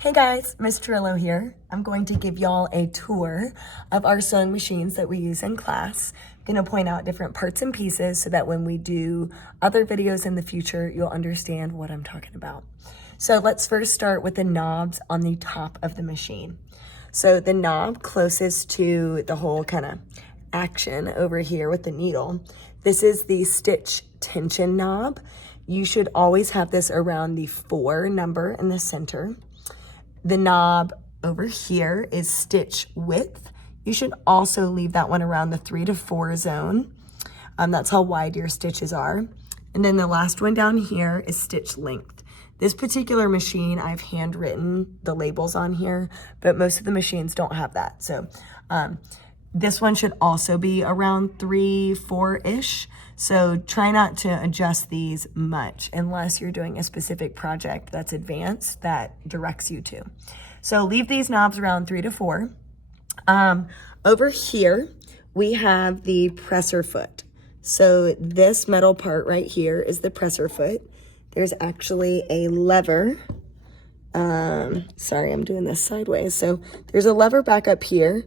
Hey guys, Miss Trillo here. I'm going to give y'all a tour of our sewing machines that we use in class. I'm going to point out different parts and pieces so that when we do other videos in the future, you'll understand what I'm talking about. So let's first start with the knobs on the top of the machine. So the knob closest to the whole kind of action over here with the needle, this is the stitch tension knob. You should always have this around the 4 number in the center. The knob over here is stitch width. You should also leave that one around the 3 to 4 zone. That's how wide your stitches are. And then the last one down here is stitch length. This particular machine, I've handwritten the labels on here, but most of the machines don't have that. So this one should also be around 3, 4-ish. So try not to adjust these much unless you're doing a specific project that's advanced that directs you to. So leave these knobs around 3 to 4. Over here, we have the presser foot. So this metal part right here is the presser foot. There's actually a lever. Sorry, I'm doing this sideways. So there's a lever back up here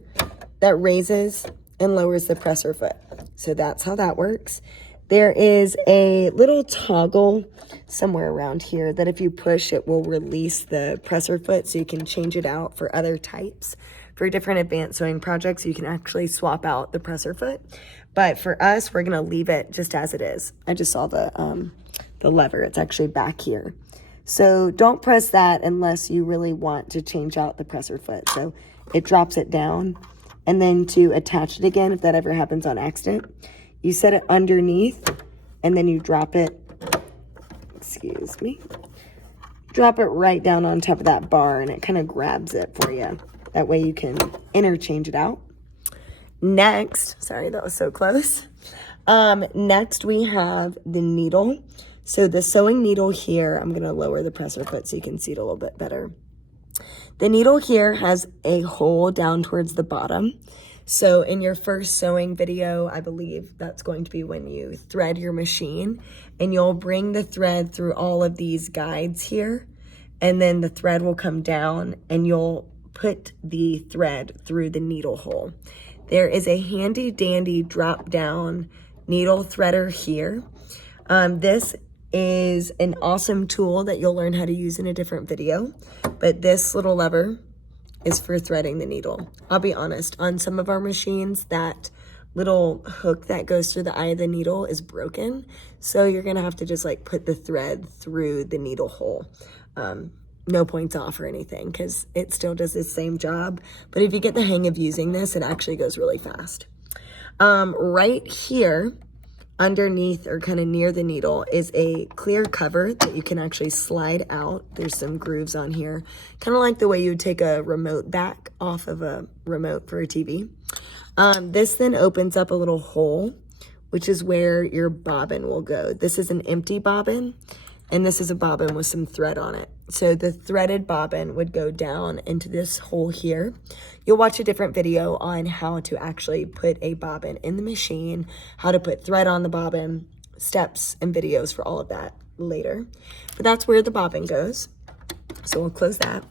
that raises and lowers the presser foot. So that's how that works. There is a little toggle somewhere around here that if you push, it will release the presser foot so you can change it out for other types. For different advanced sewing projects, you can actually swap out the presser foot. But for us, we're gonna leave it just as it is. I just saw the lever, it's actually back here. So don't press that unless you really want to change out the presser foot. So it drops it down. And then to attach it again, if that ever happens on accident, you set it underneath and then you drop it, excuse me, drop it right down on top of that bar and it kind of grabs it for you. That way you can interchange it out. Next, sorry, that was so close. Next we have the needle. So the sewing needle here, I'm gonna lower the presser foot so you can see it a little bit better. The needle here has a hole down towards the bottom. So in your first sewing video, I believe that's going to be when you thread your machine, and you'll bring the thread through all of these guides here, and then the thread will come down and you'll put the thread through the needle hole. There is a handy dandy drop down needle threader here. This is an awesome tool that you'll learn how to use in a different video, but this little lever is for threading the needle. I'll be honest, on some of our machines, that little hook that goes through the eye of the needle is broken, so you're gonna have to just like put the thread through the needle hole. No points off or anything, because it still does the same job, but if you get the hang of using this, it actually goes really fast. Right here, underneath or kind of near the needle is a clear cover that you can actually slide out. There's some grooves on here, kind of like the way you would take a remote back off of a remote for a TV. This then opens up a little hole, which is where your bobbin will go. This is an empty bobbin, and this is a bobbin with some thread on it. So the threaded bobbin would go down into this hole here. You'll watch a different video on how to actually put a bobbin in the machine, how to put thread on the bobbin, steps and videos for all of that later. But that's where the bobbin goes. So we'll close that.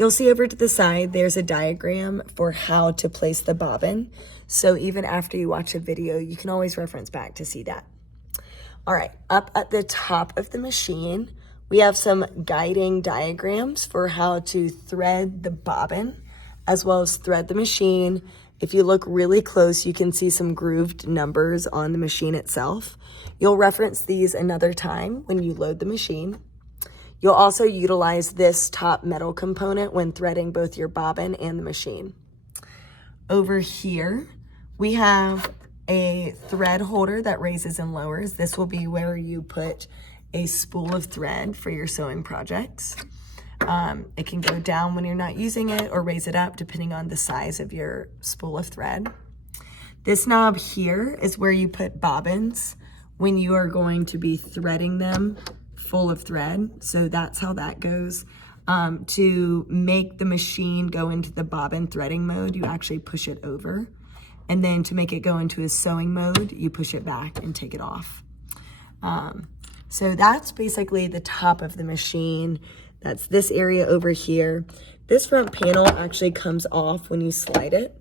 You'll see over to the side, there's a diagram for how to place the bobbin. So even after you watch a video, you can always reference back to see that. All right, up at the top of the machine, we have some guiding diagrams for how to thread the bobbin as well as thread the machine. If you look really close, you can see some grooved numbers on the machine itself. You'll reference these another time when you load the machine. You'll also utilize this top metal component when threading both your bobbin and the machine. Over here, we have a thread holder that raises and lowers. This will be where you put a spool of thread for your sewing projects. It can go down when you're not using it or raise it up depending on the size of your spool of thread. This knob here is where you put bobbins when you are going to be threading them full of thread. So that's how that goes. To make the machine go into the bobbin threading mode, you actually push it over. And then to make it go into a sewing mode, you push it back and take it off. So that's basically the top of the machine. That's this area over here. This front panel actually comes off when you slide it.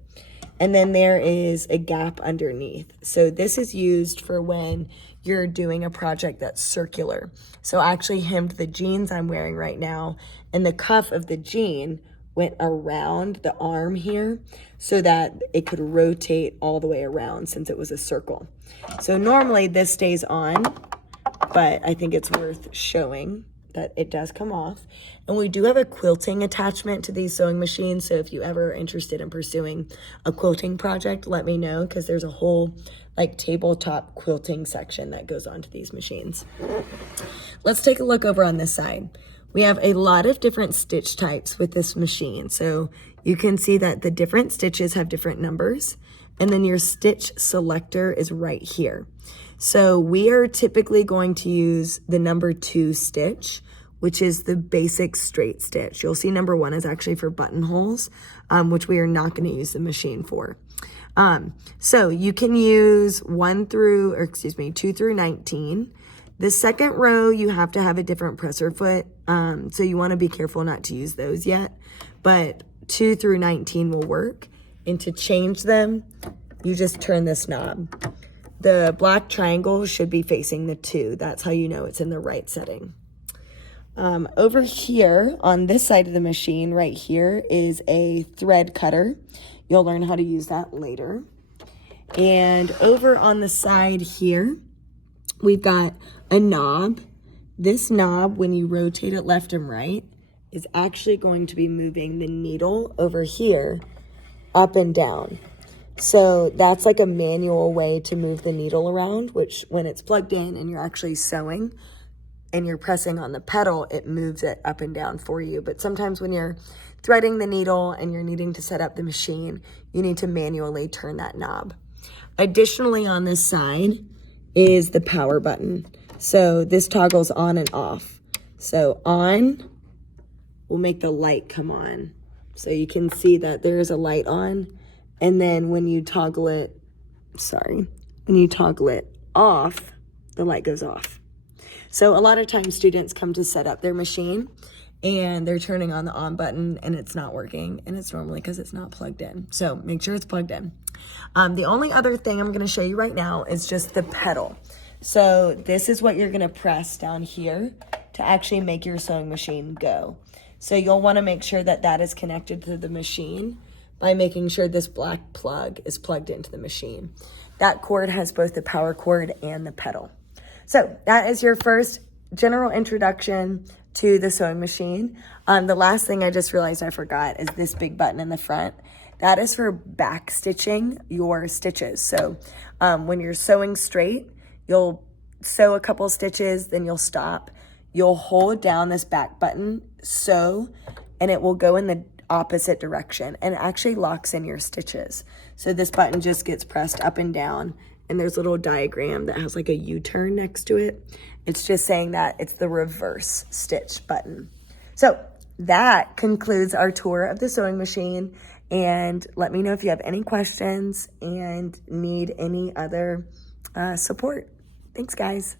And then there is a gap underneath. So this is used for when you're doing a project that's circular. So I actually hemmed the jeans I'm wearing right now, and the cuff of the jean went around the arm here so that it could rotate all the way around since it was a circle. So normally this stays on, but I think it's worth showing that it does come off. And we do have a quilting attachment to these sewing machines, so if you ever are interested in pursuing a quilting project, let me know, because there's a whole like tabletop quilting section that goes onto these machines. Let's take a look over on this side. We have a lot of different stitch types with this machine. So you can see that the different stitches have different numbers, and then your stitch selector is right here. So we are typically going to use the number 2 stitch, which is the basic straight stitch. You'll see number 1 is actually for buttonholes, which we are not going to use the machine for. So you can use 2 through 19. The second row, you have to have a different presser foot. So you want to be careful not to use those yet, but 2 through 19 will work. And to change them, you just turn this knob. The black triangle should be facing the 2. That's how you know it's in the right setting. Over here on this side of the machine right here is a thread cutter. You'll learn how to use that later. And over on the side here, we've got a knob. This knob, when you rotate it left and right, is actually going to be moving the needle over here up and down. So that's like a manual way to move the needle around, which when it's plugged in and you're actually sewing and you're pressing on the pedal, it moves it up and down for you. But sometimes when you're threading the needle and you're needing to set up the machine, you need to manually turn that knob. Additionally, on this side is the power button. So this toggles on and off. So on will make the light come on. So you can see that there is a light on. And then when you toggle it, off, the light goes off. So a lot of times students come to set up their machine and they're turning on the on button and it's not working, and it's normally because it's not plugged in. So make sure it's plugged in. The only other thing I'm gonna show you right now is just the pedal. So this is what you're gonna press down here to actually make your sewing machine go. So you'll wanna make sure that that is connected to the machine by making sure this black plug is plugged into the machine. That cord has both the power cord and the pedal. So that is your first general introduction to the sewing machine. The last thing I just realized I forgot is this big button in the front. That is for back stitching your stitches. So when you're sewing straight, you'll sew a couple stitches, then you'll stop. You'll hold down this back button, sew, and it will go in the opposite direction, and it actually locks in your stitches. So this button just gets pressed up and down, and there's a little diagram that has like a U-turn next to it. It's just saying that it's the reverse stitch button. So that concludes our tour of the sewing machine, and let me know if you have any questions and need any other support. Thanks, guys.